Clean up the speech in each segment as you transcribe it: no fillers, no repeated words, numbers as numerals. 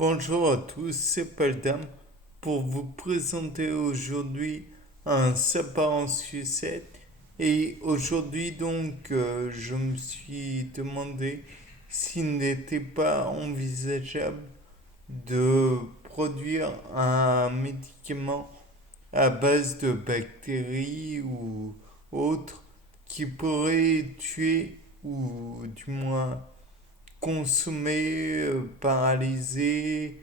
Bonjour à tous, c'est Paldam pour vous présenter aujourd'hui un sapin en sucette. Et aujourd'hui je me suis demandé s'il n'était pas envisageable de produire un médicament à base de bactéries ou autres qui pourrait tuer ou du moins consommer, paralyser,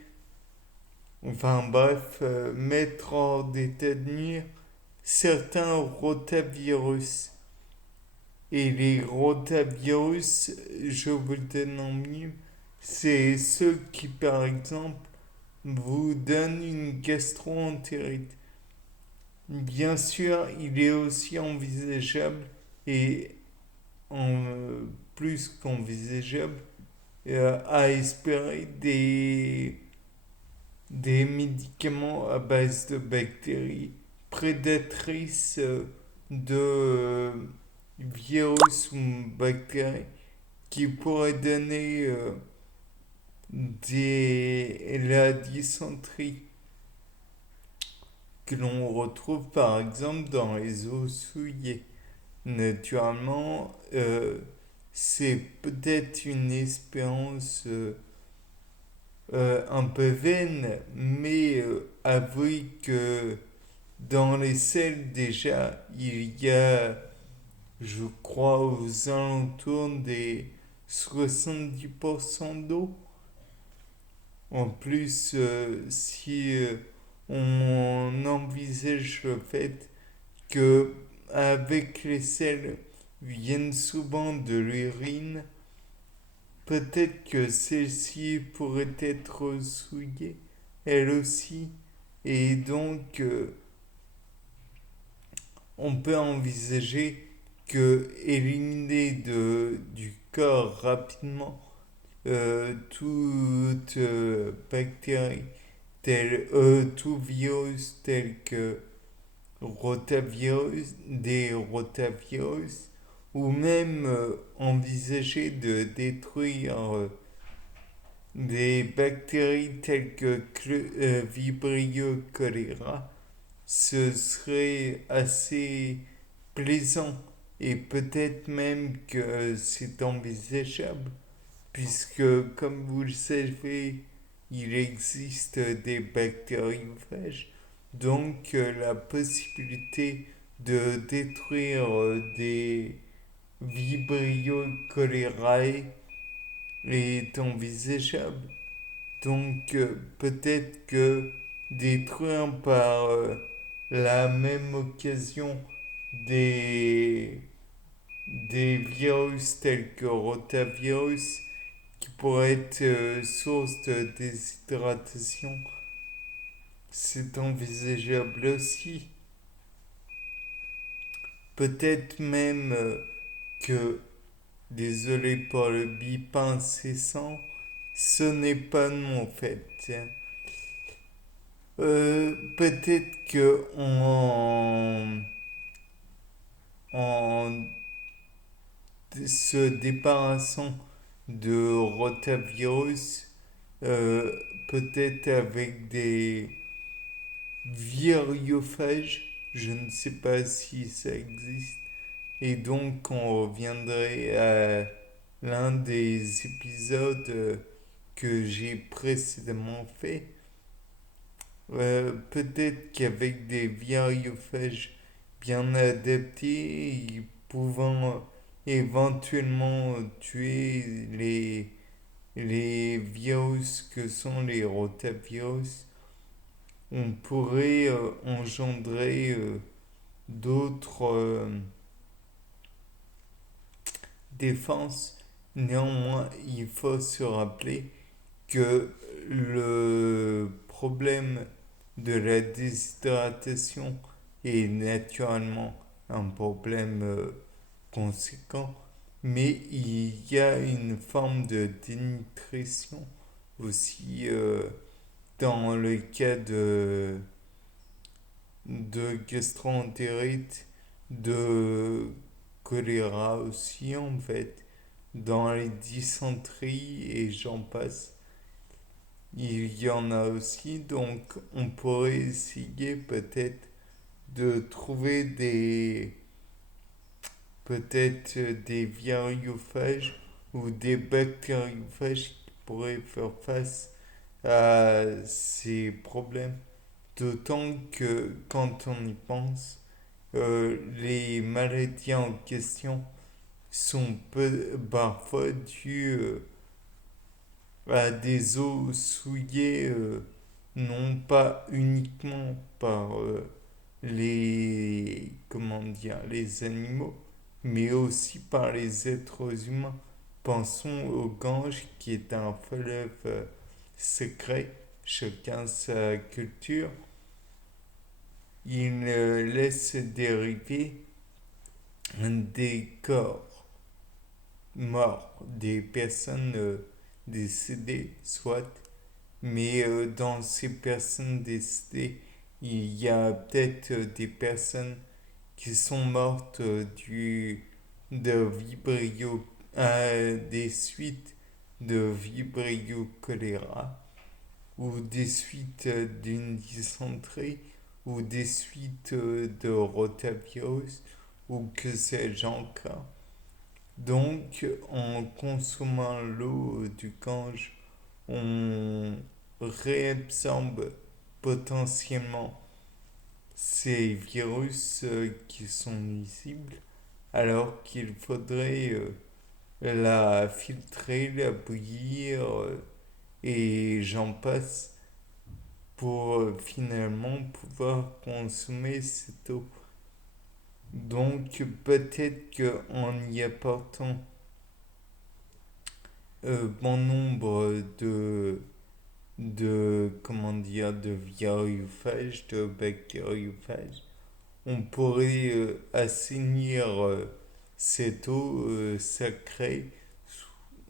enfin bref, mettre hors d'état de nuire certains rotavirus. Et les rotavirus, je vous le donne en mille, c'est ceux qui, par exemple, vous donnent une gastro-entérite. Bien sûr, il est aussi envisageable et en plus qu'envisageable à espérer des médicaments à base de bactéries prédatrices de virus ou bactéries qui pourraient donner la dysenterie que l'on retrouve par exemple dans les eaux souillées. Naturellement, c'est peut-être une espérance un peu vaine, mais avouez que dans les sels déjà, il y a, je crois, aux alentours des 70% d'eau. En plus, si on envisage le fait que avec les sels viennent souvent de l'urine, peut-être que celle-ci pourrait être souillée, elle aussi, et donc on peut envisager que éliminer du corps rapidement toute bactérie, tout virus tel que des rotavirus, ou même envisager de détruire des bactéries telles que Vibrio cholera, ce serait assez plaisant et peut-être même que c'est envisageable puisque comme vous le savez, il existe des bactériophages. Donc la possibilité de détruire des Vibrio cholerae est envisageable. Donc peut-être que détruire par la même occasion des, des virus tels que rotavirus qui pourraient être source de déshydratation, c'est envisageable aussi. Peut-être même que, désolé pour le bip incessant, ce n'est pas non en fait. Peut-être que en se débarrassant de rotavirus, peut-être avec des viriophages, je ne sais pas si ça existe, et donc on reviendrait à l'un des épisodes que j'ai précédemment fait. Peut-être qu'avec des viriophages bien adaptés, pouvant éventuellement tuer les virus que sont les rotavirus, on pourrait engendrer d'autres défenses. Néanmoins, il faut se rappeler que le problème de la déshydratation est naturellement un problème conséquent, mais il y a une forme de dénutrition aussi dans le cas de gastro-entérite, de choléra aussi en fait, dans les dysenteries et j'en passe. il y en a aussi, donc on pourrait essayer peut-être de trouver peut-être des viruphages ou des bactériophages qui pourraient faire face à ces problèmes. D'autant que quand on y pense, les maladies en question sont parfois dues à des eaux souillées, non pas uniquement par comment dire, les animaux, mais aussi par les êtres humains. Pensons au Gange qui est un fleuve secret, chacun sa culture. Il laisse dériver des corps morts, des personnes décédées, soit, mais dans ces personnes décédées, il y a peut-être des personnes qui sont mortes de vibrio, des suites de vibrio choléra ou des suites d'une dysenterie ou des suites de rotavirus ou que sais-je encore. Donc, en consommant l'eau du Gange, on réabsorbe potentiellement ces virus qui sont nuisibles, alors qu'il faudrait la filtrer, la bouillir et j'en passe pour finalement pouvoir consommer cette eau. Donc peut-être qu'en y apportant bon nombre comment dire, de virophages, de bactériophages, on pourrait assainir cette eau sacrée,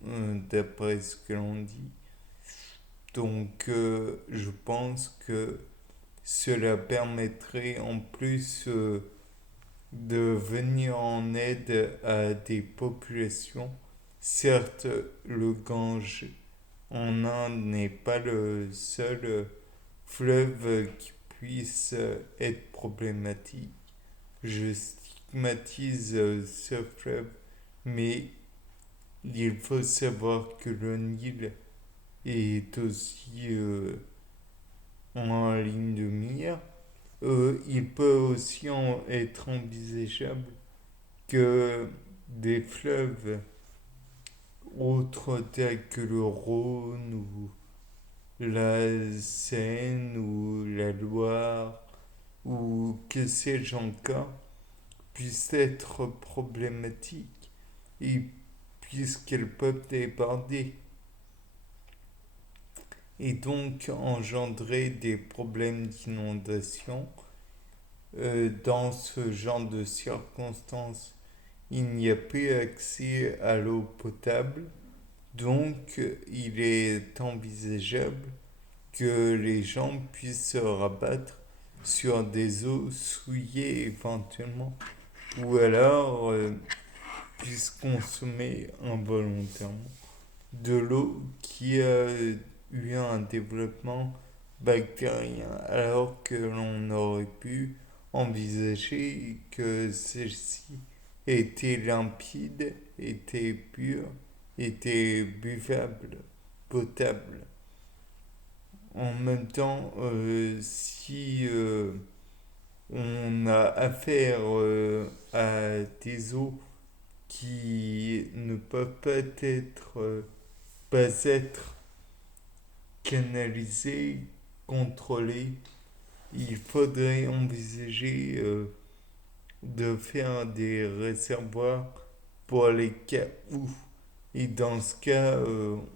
d'après ce que l'on dit. Donc je pense que cela permettrait en plus de venir en aide à des populations. Certes, le Gange en Inde n'est pas le seul fleuve qui puisse être problématique. Je stigmatise ce fleuve, mais il faut savoir que le Nil est aussi en ligne de mire. Il peut aussi être envisageable que des fleuves autres tels que le Rhône ou la Seine ou la Loire ou que sais-je encore puissent être problématiques et puisqu'elles peuvent déborder et donc engendrer des problèmes d'inondation. Dans ce genre de circonstances, il n'y a plus accès à l'eau potable, donc il est envisageable que les gens puissent se rabattre sur des eaux souillées éventuellement, ou alors puissent consommer involontairement de l'eau qui a eu un développement bactérien, alors que l'on aurait pu envisager que celle-ci était limpide, était pure, était buvable, potable. En même temps, si on a affaire à des eaux qui ne peuvent pas être canalisées, contrôlées, il faudrait envisager de faire des réservoirs pour les cas où. Et dans ce cas,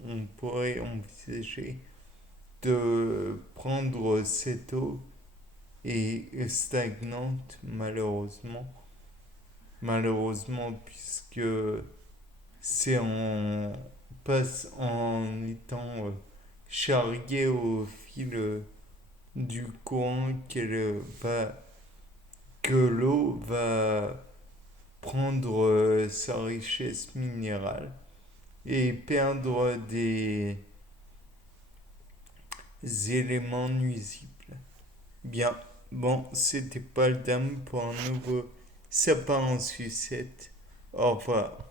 on pourrait envisager de prendre cette eau et stagnante, malheureusement, puisque c'est en passe en étant charriée au fil du courant que l'eau va prendre sa richesse minérale et perdre éléments nuisibles. Bien, bon, c'était pas le dame pour un nouveau sapin en sucette. Au revoir.